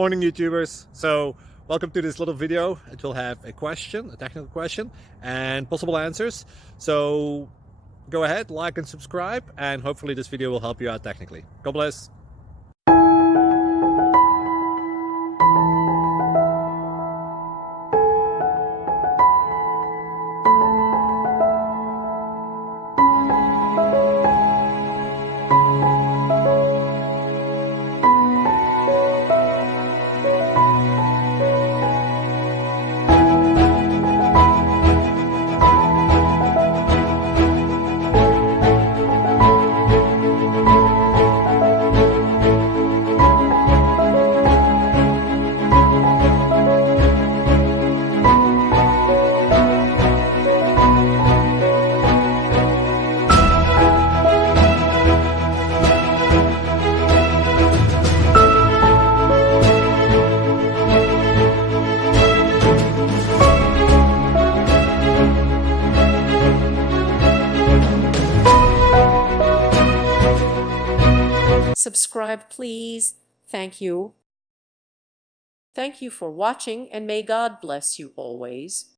Morning YouTubers. So welcome to this little video. It will have a question, a technical question, and possible answers. So go ahead, like and subscribe, and hopefully this video will help you out technically. God bless. Subscribe, please. Thank you. Thank you for watching, and may God bless you always.